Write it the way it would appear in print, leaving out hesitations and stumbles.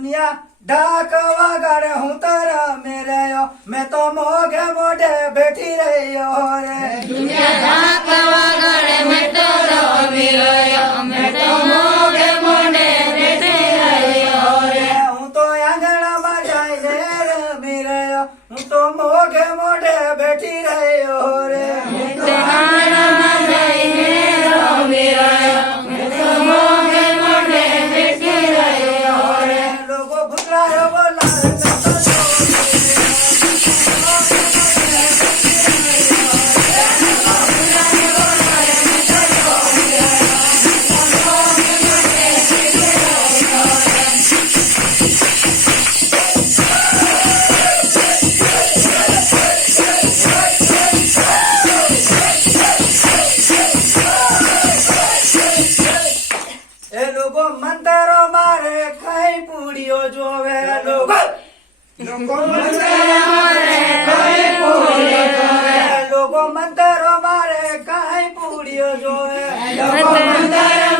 दुनिया ढाक वगाड़े हूँ तारा मेरे यो मैं तो मोगे मोढ़े बैठी रही हो रे दुनिया ढाक वगाड़े मैं तो रमी रहियो मैं तो मोगे मोढ़े बैठी रही हो रे हूँ तो आंगणा में जाइने रमी रहियो हूँ तो मोगे मोढ़े बैठी रही हो रे ते आंगणा में जाइने रमी रहियो मैं तो मोगे मोढ़े बैठी रही हो रे लोगो भुलायो बोला એ લોકો મંતરો મારે કઈ પૂડીઓ જોવે લોકો મંતરો મારે કઈ પૂડીઓ જોવે લોકો મંતરો મારે કઈ પૂડીઓ જોવે લોકો મંતરો